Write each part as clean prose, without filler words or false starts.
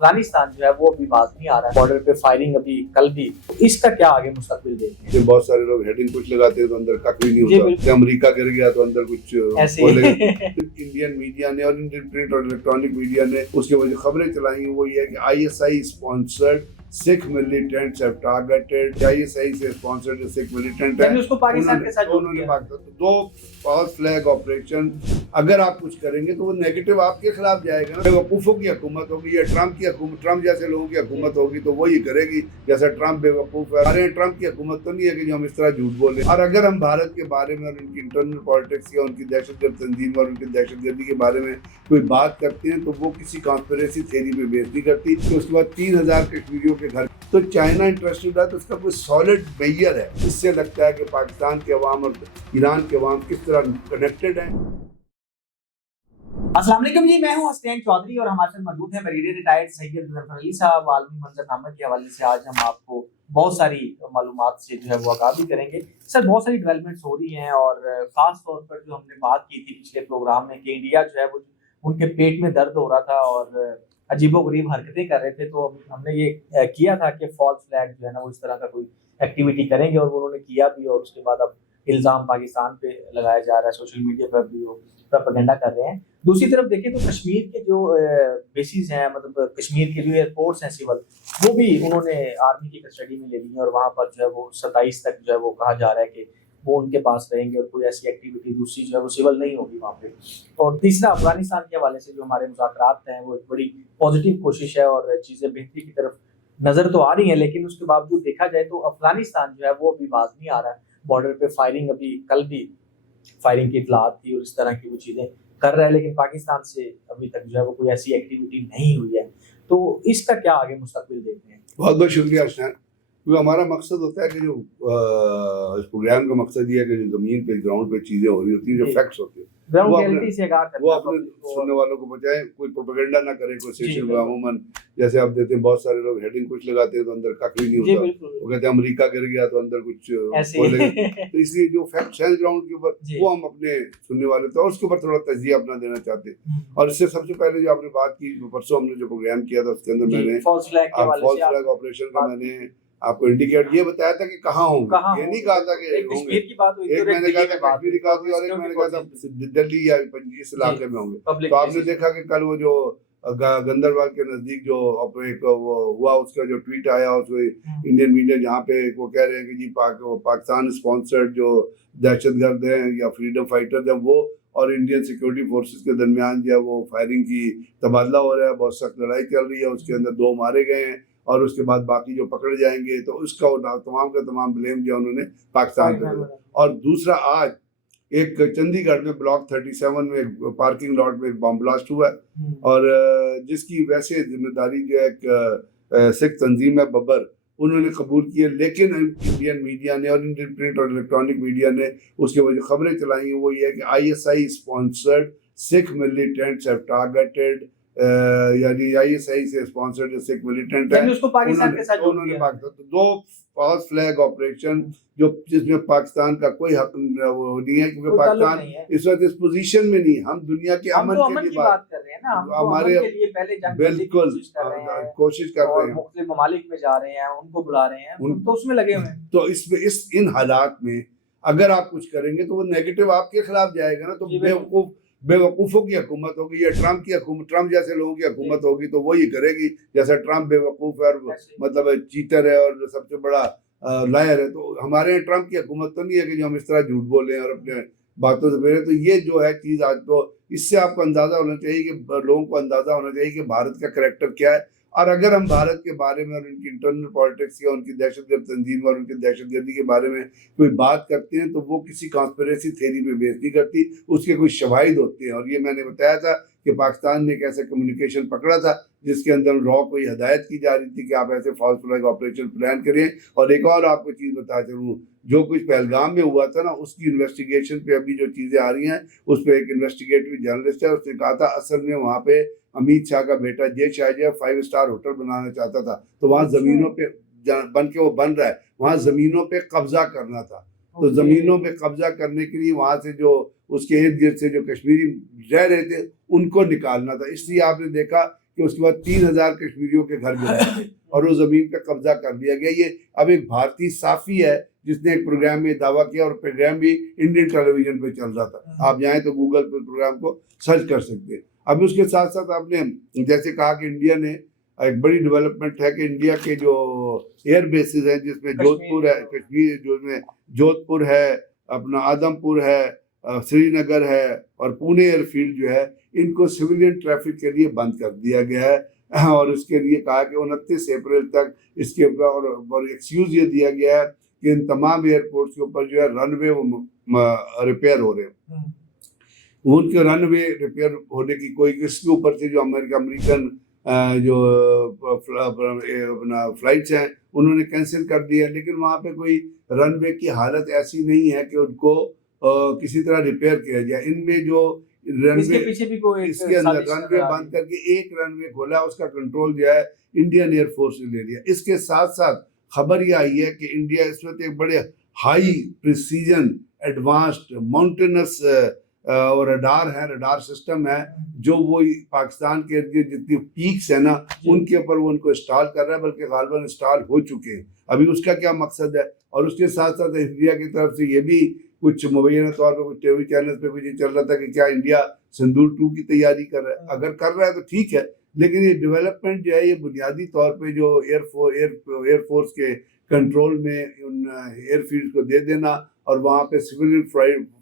अफगानिस्तान जो है वो अभी बाज नहीं आ रहा है, बॉर्डर पे फायरिंग अभी कल भी। तो इसका क्या आगे मुस्तकबिल देखते हैं? बहुत सारे लोग हेडिंग कुछ लगाते हैं तो अंदर कख भी नहीं होता। अमेरिका गिर गया तो अंदर कुछ ऐसे इंडियन मीडिया ने और इंडियन प्रिंट और इलेक्ट्रॉनिक मीडिया ने उसके वजह खबरें चलाई वो ये है कि ISI sponsored Sikh militants have targeted. ISI से स्पॉन्सर्ड जो सिख मिलिटेंट है उसको पाकिस्तान के साथ उन्होंने दो फॉल्स फ्लैग ऑपरेशन। अगर आप कुछ करेंगे तो वो नेगेटिव आपके खिलाफ जाएगा ना। बेवकूफ़ों की हुकूमत होगी या ट्रंप की हुकूमत, ट्रंप जैसे लोगों की हुकूमत होगी तो वही करेगी जैसा ट्रंप बेवकूफ़ है। हमारे ट्रंप की हुकूमत तो नहीं है कि जो हम इस तरह झूठ बोले। और अगर हम भारत के बारे में और उनकी इंटरनल पॉलिटिक्स या उनकी दहशतगर्द तंजीम और उनकी दहशतगर्दी के बारे में कोई बात करते हैं तो वो किसी कॉन्स्पिरेसी थ्योरी पे बेस नहीं करती। तो उसके बाद 3000 कश्मीरियों के घर तो चाइना इंटरेस्टेड है तो उसका कोई सॉलिड मेजर है। इससे लगता है कि पाकिस्तान के अवाम और ईरान के अवाम किस तरह कनेक्टेड हैं। अस्सलाम वालेकुम जी, मैं हूं हसनैन चौधरी और हमारे साथ मौजूद है मेरे रिटायर्ड सैयद जफर अली साहब। आलमी मंजरनामा के हवाले से आज हम आपको बहुत सारी मालूमात से जो है वो आगाह भी करेंगे। सर, बहुत सारी डेवलपमेंट्स हो रही हैं और खास तौर पर जो हमने बात की थी पिछले प्रोग्राम में कि इंडिया जो है वो उनके पेट में दर्द हो रहा था और अजीबोगरीब हरकतें कर रहे थे, तो हमने ये किया था कि फॉल्स फ्लैग जो है ना वो इस तरह का कोई एक्टिविटी करेंगे और उन्होंने किया भी। और उसके बाद अब इल्ज़ाम पाकिस्तान पे लगाया जा रहा है, सोशल मीडिया पर भी वो प्रोपेगेंडा कर रहे हैं। दूसरी तरफ देखें तो कश्मीर के जो बेसिस हैं, मतलब कश्मीर के जो एयरपोर्ट्स हैं सिविल, वो भी उन्होंने आर्मी की कस्टडी में ले ली है और वहाँ पर जो है वो 27 तक जो है वो कहा जा रहा है कि वो उनके पास रहेंगे और कोई ऐसी एक्टिविटी दूसरी जो है वो सिविल नहीं होगी वहाँ पे। और तीसरा, अफगानिस्तान के हवाले से जो हमारे मुज़ाकरात हैं वो एक बड़ी पॉजिटिव कोशिश है और चीज़ें बेहतरी की तरफ नज़र तो आ रही हैं, लेकिन उसके बावजूद देखा जाए तो अफगानिस्तान जो है वो अभी बाज नहीं आ रहा है। बॉर्डर पे फायरिंग अभी कल भी फायरिंग की इतलात थी और इस तरह की वो चीज़ें कर रहा है, लेकिन पाकिस्तान से अभी तक जो है वो कोई ऐसी एक्टिविटी नहीं हुई है। तो इसका क्या आगे मुस्तकबिल देखते हैं? बहुत बहुत शुक्रिया हसनैन। क्योंकि हमारा मकसद होता है कि जो इस प्रोग्राम का मकसद ये है कि जो ज़मीन पे ग्राउंड पे चीज़ें हो रही होती हैं, जो फैक्ट्स होते हैं ग्राउंड रियलिटी से आगाह करना, वो अपने सुनने वालों को बचाएं, कोई प्रोपेगेंडा ना करे। कोई सेशन में अमूमन जैसे आप देते हैं बहुत सारे लोग हेडिंग कुछ लगाते हैं तो अंदर कख भी नहीं होता। वो कहते हैं अमेरिका गिर गया तो अंदर कुछ बोलेगा। तो इसलिए जो फैक्ट्स हैं ग्राउंड के ऊपर वो हम अपने सुनने वाले थे और उसके ऊपर थोड़ा तजिया अपना देना चाहते हैं। और इससे सबसे पहले जो आपने बात की, परसों हमने जो प्रोग्राम किया था उसके अंदर मैंने फॉल्स फ्लैग ऑपरेशन का मैंने आपको इंडिकेट ये बताया था कि कहाँ होंगे। ये नहीं कहा था कि होंगे। एक मैंने कहा था कश्मीर का और एक मैंने कहा था दिल्ली या इस इलाके में होंगे। तो आपने देखा कि कल वो जो गंदरबाल के नजदीक जो एक वो हुआ, उसका जो ट्वीट आया उसमें इंडियन मीडिया जहाँ पे वो कह रहे हैं कि जी पाकिस्तान स्पॉन्सर्ड जो दहशतगर्द हैं या फ्रीडम फाइटर हैं वो और इंडियन सिक्योरिटी फोर्सेस के दरमियान जो है वो फायरिंग की तबादला हो रहा है, बहुत सख्त लड़ाई चल रही है, उसके अंदर 2 मारे गए हैं और उसके बाद बाकी जो पकड़े जाएंगे। तो उसका तमाम का तमाम ब्लेम जो उन्होंने पाकिस्तान पे दिया। और दूसरा, आज एक चंडीगढ़ में ब्लॉक 37 में एक पार्किंग लॉट में एक बम ब्लास्ट हुआ है और जिसकी वैसे जिम्मेदारी जो है सिख तंजीम है बब्बर, उन्होंने कबूल किए। लेकिन इंडियन मीडिया ने और इंडियन प्रिंट और इलेक्ट्रॉनिक मीडिया ने उसके वजह खबरें चलाई वो ये है कि ISI sponsored Sikh militants have targeted, यानी ISI से स्पॉन्सर्ड जो सिख मिलिटेंट है उसको पाकिस्तान के साथ उन्होंने पाकिस्तान 2 फॉल्स फ्लैग ऑपरेशन जो जिसमें पाकिस्तान का कोई हक वो नहीं है, क्योंकि पाकिस्तान इस वक्त इस पोजीशन में नहीं। हम दुनिया के अमन के लिए बात कर रहे हैं ना, हमारे के लिए पहले जंग बिल्कुल कोशिश कर रहे हैं, मुख्तलिफ ममालिक में जा रहे हैं, उनको बुला रहे हैं, तो उसमें लगे हुए हैं। तो इन हालात में अगर आप कुछ करेंगे तो वो नेगेटिव आपके खिलाफ जाएगा ना। तो बेवकूफ़ों की हुकूमत होगी या ट्रंप की हुकूमत, ट्रंप जैसे लोगों की हुकूमत होगी तो वही करेगी जैसा ट्रंप बेवकूफ़ है और मतलब चीटर है और सबसे बड़ा लायर है। तो हमारे यहाँ ट्रंप की हुकूमत तो नहीं है कि जो हम इस तरह झूठ बोलें और अपने बातों से फेरें। तो ये जो है चीज़ आज, तो इससे आपको अंदाज़ा होना चाहिए कि लोगों को अंदाज़ा होना चाहिए कि भारत का करैक्टर क्या है। और अगर हम भारत के बारे में और उनकी इंटरनल पॉलिटिक्स या उनकी दहशतगर्द तंजीम और उनकी दहशतगर्दी के बारे में कोई बात करते हैं तो वो किसी कॉन्स्पिरेसी थ्योरी पे बेस नहीं करती, उसके कुछ शवाहिद होते हैं। और ये मैंने बताया था कि पाकिस्तान ने एक ऐसा कम्युनिकेशन पकड़ा था जिसके अंदर रॉ को हिदायत की जा रही थी कि आप ऐसे फॉल्स फ्लैग ऑपरेशन प्लान करें। और एक और आपको चीज़ बता चलूँ, जो कुछ पहलगाम में हुआ था ना उसकी इन्वेस्टिगेशन पे अभी जो चीज़ें आ रही हैं उस पर एक इन्वेस्टिगेटिव जर्नलिस्ट है, उसने कहा था असल में वहाँ पे अमित शाह का बेटा जय शाह 5 स्टार होटल बनाना चाहता था, तो वहाँ ज़मीनों पे वो बन रहा है, वहाँ ज़मीनों पे कब्जा करना था। तो ज़मीनों पे कब्जा करने के लिए वहाँ से जो उसके इर्द गिर्द से जो कश्मीरी रह रहे थे उनको निकालना था। इसलिए आपने देखा कि उसके बाद 3,000 कश्मीरियों के घर गिराए और उस जमीन का कब्जा कर लिया गया। ये अब एक भारतीय साफी है जिसने एक प्रोग्राम में दावा किया, और प्रोग्राम भी इंडियन टेलीविजन पे चल रहा था। आप जाएं तो गूगल पे प्रोग्राम को सर्च कर सकते हैं। अभी उसके साथ साथ आपने जैसे कहा कि इंडिया ने एक बड़ी डेवलपमेंट है कि इंडिया के जो एयर बेसिस हैं, जिसमें जोधपुर है, कश्मीर जो जोधपुर है, अपना आदमपुर है, श्रीनगर है और पुणे एयरफील्ड जो है, इनको सिविलियन ट्रैफिक के लिए बंद कर दिया गया है। और उसके लिए कहा कि 29 अप्रैल तक इसके और एक्सक्यूज ये दिया गया है कि इन तमाम एयरपोर्ट्स के ऊपर जो है रनवे वो रिपेयर हो रहे हैं। उनके रनवे रिपेयर होने की कोई, इसके ऊपर से जो अमेरिकन जो अपना फ्लाइट्स हैं उन्होंने कैंसिल कर दिया, लेकिन वहाँ पे कोई रनवे की हालत ऐसी नहीं है कि उनको किसी तरह रिपेयर किया जाए। इनमें जो रनवे, इसके पीछे भी कोई इसके अंदर रनवे बंद करके एक रनवे खोला, उसका कंट्रोल जो है इंडियन एयरफोर्स ने ले लिया। इसके साथ साथ खबर ये आई है कि इंडिया इस वक्त एक बड़े हाई प्रिसीजन एडवांस्ड माउंटेनस और रडार सिस्टम है, जो वो पाकिस्तान के जितनी पीक्स है ना उनके ऊपर वो उनको इंस्टॉल कर रहा है, बल्कि गालिबन इंस्टॉल हो चुके हैं। अभी उसका क्या मकसद है? और उसके साथ साथ इंडिया की तरफ से ये भी कुछ मुबैना तौर पर कुछ टीवी चैनल पे कुछ चल रहा था कि क्या इंडिया संदूर 2 की तैयारी कर रहा है। अगर कर रहा है तो ठीक है, लेकिन ये डेवलपमेंट जो है ये बुनियादी तौर पे जो एयरफोर्स के कंट्रोल में उन एयरफील्ड को दे देना और वहाँ पे सिविलियन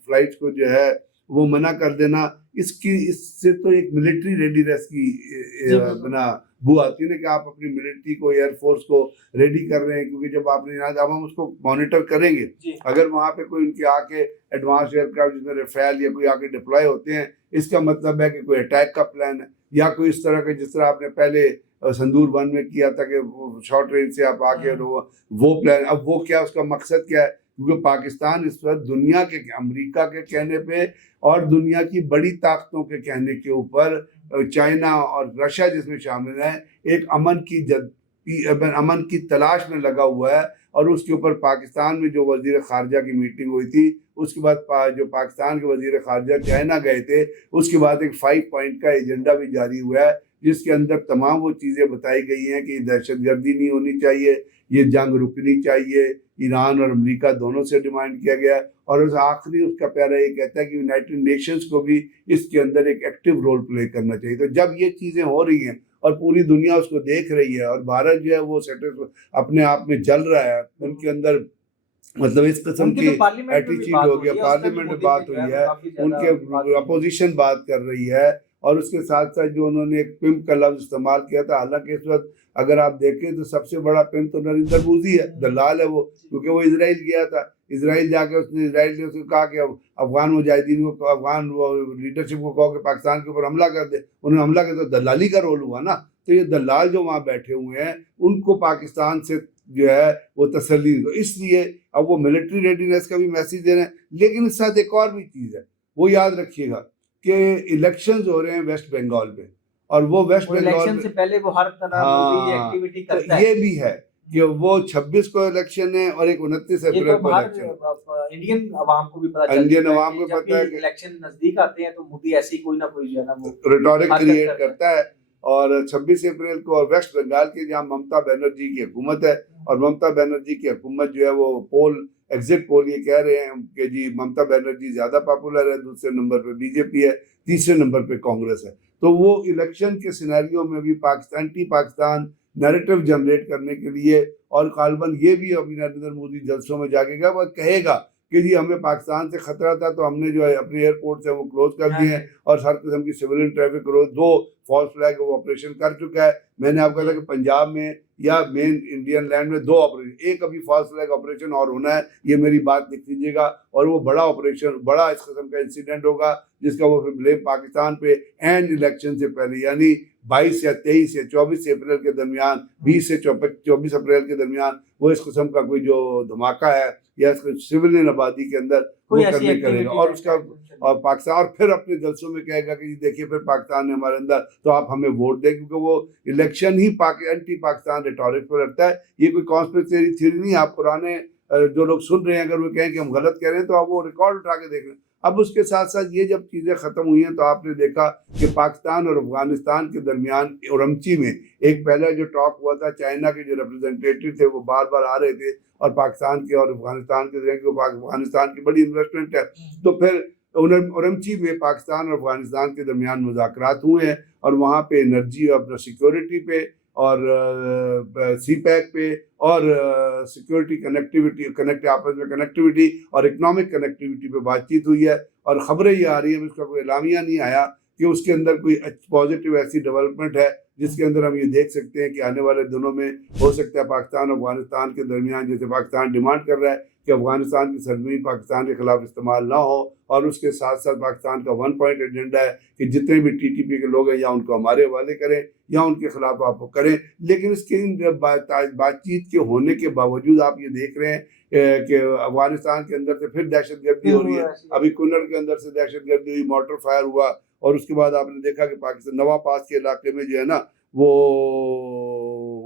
फ्लाइट को जो है वो मना कर देना, इससे तो एक मिलिट्री रेडीनेस की बना वो आती है ना कि आप अपनी मिलिट्री को, एयरफोर्स को रेडी कर रहे हैं। क्योंकि जब आपने यहाँ जब हम उसको मॉनिटर करेंगे, अगर वहाँ पे कोई उनके आके एडवांस एयरक्राफ्ट जिसमें राफेल या कोई आके डिप्लॉय होते हैं, इसका मतलब है कि कोई अटैक का प्लान है, या कोई इस तरह के जिस तरह आपने पहले संदूर 1 में किया था कि शॉर्ट रेंज से आप आके वो प्लान। अब वो क्या, उसका मकसद क्या है? क्योंकि पाकिस्तान इस वक्त दुनिया के, अमेरिका के कहने पे और दुनिया की बड़ी ताकतों के कहने के ऊपर, चाइना और रशिया जिसमें शामिल है, एक अमन की तलाश में लगा हुआ है। और उसके ऊपर पाकिस्तान में जो वजीर खारजा की मीटिंग हुई थी, उसके बाद जो पाकिस्तान के वजीर खारजा चाइना गए थे, उसके बाद एक 5 पॉइंट का एजेंडा भी जारी हुआ है, जिसके अंदर तमाम वो चीज़ें बताई गई हैं कि दहशतगर्दी नहीं होनी चाहिए, ये जंग रुकनी चाहिए, ईरान और अमेरिका दोनों से डिमांड किया गया। और उस आखिरी उसका प्यारा ये कहता है कि यूनाइटेड नेशंस को भी इसके अंदर एक एक्टिव रोल प्ले करना चाहिए। तो जब ये चीज़ें हो रही हैं और पूरी दुनिया उसको देख रही है और भारत जो है वो अपने आप में जल रहा है, उनके अंदर मतलब इस किस्म की एटीट्यूड हो गया, पार्लियामेंट में बात हुई है, उनके अपोजिशन बात कर रही है। और उसके साथ साथ जो उन्होंने एक पिम्प का लफ्ज इस्तेमाल किया था, हालांकि इस वक्त अगर आप देखें तो सबसे बड़ा पिम्प तो नरेंद्र मोदी है, दलाल है वो, क्योंकि वो इजराइल गया था। इजराइल जाके उसने इजराइल ने उसको कहा कि अफगान मुजाहिदीन को, अफगान लीडरशिप को कहो कि पाकिस्तान के ऊपर हमला कर दे। उन्होंने हमला किया तो दलाली का रोल हुआ ना। तो ये दलाल जो वहाँ बैठे हुए हैं उनको पाकिस्तान से जो है वो तसल्ली, तो इसलिए अब वो मिलिट्री रेडीनेस का भी मैसेज दे रहे हैं। लेकिन इस साथ एक और भी चीज़ है, वो याद रखिएगा कि इलेक्शंस हो रहे हैं वेस्ट बंगाल में, और वो वेस्ट बंगाल से पहले वो हर तरह एक्टिविटी करता है। ये भी है कि वो 26 को इलेक्शन है और एक 29 अप्रैल को इलेक्शन। इंडियन अवाम को भी पता है, इंडियन अवाम को पता है कि इलेक्शन नजदीक आते हैं तो मोदी ऐसी कोई ना कोई जो है ना वो रिटॉरिक क्रिएट करता है। और 26 अप्रैल को और वेस्ट बंगाल के जहाँ ममता बनर्जी की हुकूमत है, और ममता बनर्जी की हुकूमत जो है वो एग्जिट पोल ये कह रहे हैं कि जी ममता बनर्जी ज्यादा पॉपुलर है, दूसरे नंबर पे बीजेपी है, तीसरे नंबर पे कांग्रेस है। तो वो इलेक्शन के सिनेरियो में भी पाकिस्तान नैरेटिव जनरेट करने के लिए, और गालिबन ये भी अभी नरेंद्र मोदी जलसों में जागेगा, वह कहेगा कि जी हमें पाकिस्तान से खतरा था तो हमने जो है अपने एयरपोर्ट है वो क्लोज कर दिए हैं, और हर किस्म की सिविलियन ट्रैफिक रोज 2 फॉल्स फ्लैग वो ऑपरेशन कर चुका है। मैंने आपको कहा था कि पंजाब में या मेन इंडियन लैंड में 2 ऑपरेशन, एक अभी फॉल्स फ्लैग ऑपरेशन और होना है, ये मेरी बात लिख लीजिएगा। और वो बड़ा ऑपरेशन, बड़ा इस किस्म का इंसिडेंट होगा जिसका वो फिर ब्लेम पाकिस्तान पे एंड इलेक्शन से पहले, यानी 22 या 23 या 24 अप्रैल के दरमियान, 20 से 24 अप्रैल के दरमियान वो इस किस्म का कोई जो धमाका है या सिविलियन आबादी के अंदर वो करने करेगा। और उसका और पाकिस्तान और फिर अपने जलसों में कहेगा कि देखिए फिर पाकिस्तान है हमारे अंदर तो आप हमें वोट दें, क्योंकि वो इलेक्शन ही एंटी पाकिस्तान रिटॉरिक पर रखता है। ये कोई कॉन्स्पिरेसी थ्योरी नहीं। आप पुराने जो लोग सुन रहे हैं अगर वो कहें कि हम गलत कह रहे हैं तो आप वो रिकॉर्ड उठा के देख लें। अब उसके साथ साथ ये जब चीज़ें ख़त्म हुई हैं तो आपने देखा कि पाकिस्तान और अफगानिस्तान के दरमियान उरमची में एक पहला जो टॉक हुआ था, चाइना के जो रिप्रेजेंटेटिव थे वो बार बार आ रहे थे और पाकिस्तान के और अफगानिस्तान के, अफगानिस्तान की बड़ी इन्वेस्टमेंट है, तो फिर उरमची में पाकिस्तान और अफगानिस्तान के दरमियान मुज़ाकरात हुए हैं और वहाँ पे एनर्जी और सिक्योरिटी पे और सी पैक पे और सिक्योरिटी कनेक्ट आपस में कनेक्टिविटी और इकोनॉमिक कनेक्टिविटी पे बातचीत हुई है। और ख़बरें ये आ रही है, उसका कोई एलामिया नहीं आया कि उसके अंदर कोई पॉजिटिव ऐसी डेवलपमेंट है जिसके अंदर हम ये देख सकते हैं कि आने वाले दिनों में हो सकता है पाकिस्तान और अफगानिस्तान के दरमियान, जैसे पाकिस्तान डिमांड कर रहा है कि अफगानिस्तान की सरजमीन पाकिस्तान के खिलाफ इस्तेमाल ना हो, और उसके साथ साथ पाकिस्तान का 1 पॉइंट एजेंडा है कि जितने भी टीटीपी के लोग हैं या उनको हमारे हवाले करें या उनके खिलाफ आप वो करें। लेकिन इसके बातचीत के होने के बावजूद आप ये देख रहे हैं कि अफगानिस्तान के अंदर से फिर दहशतगर्दी हो रही है। अभी कुन्नड़ के अंदर से दहशतगर्दी हुई, मोटर फायर हुआ, और उसके बाद आपने देखा कि पाकिस्तान नवा पास के इलाके में जो है ना वो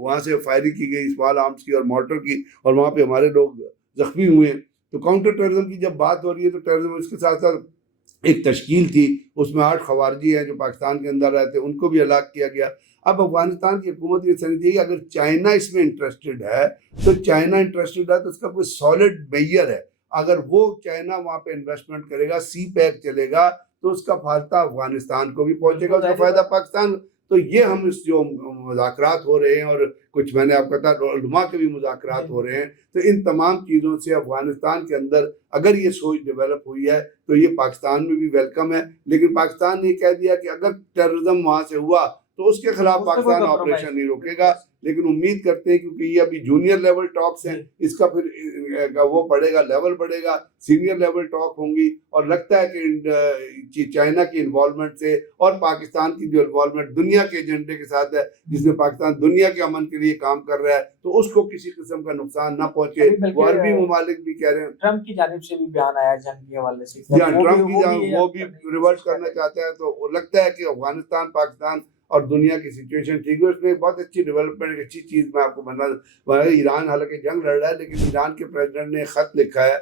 वहाँ से फायरिंग की गई स्मॉल आर्म्स की और मोटर की, और वहाँ पे हमारे लोग जख्मी हुए। तो काउंटर टेररिज्म की जब बात हो रही है तो टेररिज्म, इसके साथ साथ एक तश्कील थी उसमें 8 खवारजी हैं जो पाकिस्तान के अंदर रहते, उनको भी हलाक किया गया। अब अफगानिस्तान की हुकूमत ये समझती है कि अगर चाइना इसमें इंटरेस्टेड है तो चाइना इंटरेस्टेड है तो उसका कोई सॉलिड मेजर है, अगर वो चाइना वहाँ पे इन्वेस्टमेंट करेगा, सी पैक चलेगा तो उसका फायदा अफगानिस्तान को भी पहुंचेगा, उसका फायदा पाकिस्तान। तो ये हम इस जो मुज़ाकरात हो रहे हैं और कुछ मैंने आपको कहा उलमा के भी मुज़ाकरात हो रहे हैं, तो इन तमाम चीज़ों से अफगानिस्तान के अंदर अगर ये सोच डेवलप हुई है तो ये पाकिस्तान में भी वेलकम है। लेकिन पाकिस्तान ने कह दिया कि अगर टेररिज्म वहाँ से हुआ तो उसके खिलाफ पाकिस्तान ऑपरेशन नहीं रोकेगा। लेकिन उम्मीद करते हैं क्योंकि ये अभी जूनियर लेवल टॉक्स हैं, इसका फिर वो बढ़ेगा, लेवल बढ़ेगा, सीनियर लेवल टॉक होंगी, और लगता है कि चाइना की इन्वॉल्वमेंट से और पाकिस्तान की जो इन्वॉल्वमेंट दुनिया के एजेंडे के साथ है जिसमें पाकिस्तान दुनिया के अमन के लिए काम कर रहा है, तो उसको किसी किस्म का नुकसान ना पहुंचे। वो अरबी ममालिक भी कह रहे हैं, ट्रम्प की जानिब से भी बयान आया जंग के हवाले से, ट्रम्प वो भी रिवर्स करना चाहता है। तो लगता है कि अफगानिस्तान पाकिस्तान और दुनिया की सिचुएशन ठीक है। उसमें एक बहुत अच्छी डेवलपमेंट, एक अच्छी चीज़ मैं आपको बता, ईरान हालांकि जंग लड़ रहा है लेकिन ईरान के प्रेसिडेंट ने ख़त लिखा है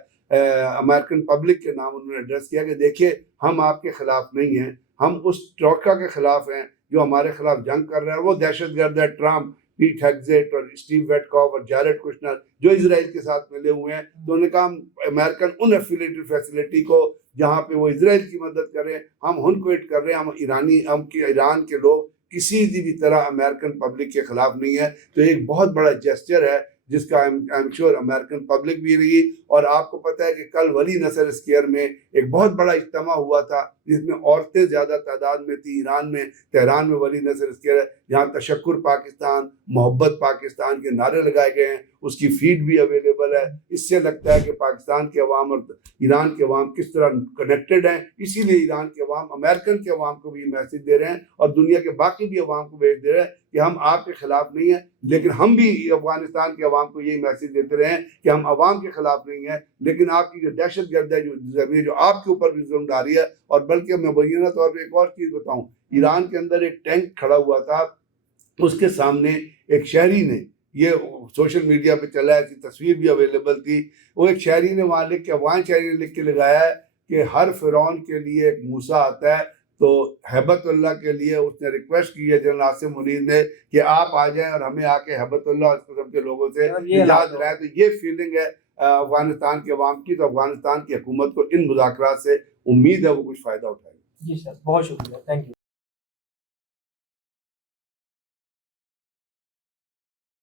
अमेरिकन पब्लिक के नाम, उन्होंने एड्रेस किया कि देखिए हम आपके ख़िलाफ़ नहीं हैं, हम उस टोका के ख़िलाफ़ हैं जो हमारे ख़िलाफ़ जंग कर रहा है, वो दहशतगर्द है ट्रम्प, पीट हेग्जेट और स्टीव वेटकॉफ और जैरेड कुशनर जो इजराइल के साथ मिले हुए हैं। तो उन्होंने कहा अमेरिकन उन एफिलेटेड फैसिलिटी को जहाँ पे वो इजराइल की मदद करें हम उनको हिट कर रहे हैं, हम ईरान के लोग किसी भी तरह अमेरिकन पब्लिक के खिलाफ नहीं है। तो एक बहुत बड़ा जेस्चर है जिसका I am sure American public भी रही। और आपको पता है कि कल वली नसर स्क्वायर में एक बहुत बड़ा इज्तिमा हुआ था जिसमें औरतें ज़्यादा तादाद में थी ईरान में, तेहरान में वली नसर स्क्वायर है जहाँ तशक्कुर पाकिस्तान, मोहब्बत पाकिस्तान के नारे लगाए गए हैं, उसकी फीड भी अवेलेबल है। इससे लगता है कि पाकिस्तान के अवाम और ईरान के अवाम किस तरह कनेक्टेड हैं। इसीलिए ईरान के अवाम अमेरिकन के अवाम को भी मैसेज दे रहे हैं और दुनिया के बाकी भी अवाम को भेज दे रहे हैं कि हम आपके खिलाफ नहीं हैं, लेकिन हम भी अफगानिस्तान के अवाम को यही मैसेज देते रहे हैं कि हम अवाम के खिलाफ नहीं हैं, लेकिन आपकी जो दहशतगर्द है, जो जमीन जो आपके ऊपर भी जुल्म डाल रही है। और बल्कि मैं मुबैना तौर पर एक और चीज़ बताऊँ, ईरान के अंदर एक टैंक खड़ा हुआ था, उसके सामने एक शहरी ने, ये सोशल मीडिया पे चला है, तस्वीर भी अवेलेबल थी, वो एक शहरी ने वहाँ लिख के, अफगान शहरी ने लिख के लगाया है कि हर फिरौन के लिए एक मूसा आता है। तो हैबतुल्लाह के लिए उसने रिक्वेस्ट की है जनरल आसिम मुनीर ने कि आप आ जाएं और हमें आके हैबतुल्लाह इस किस्म के लोगों से याद रहे। तो ये फीलिंग है अफगानिस्तान के अवाम की। तो अफगानिस्तान की हुकूमत को इन मुज़ाकरात से उम्मीद है वो कुछ फ़ायदा उठाएगी। जी सर, बहुत शुक्रिया, थैंक यू।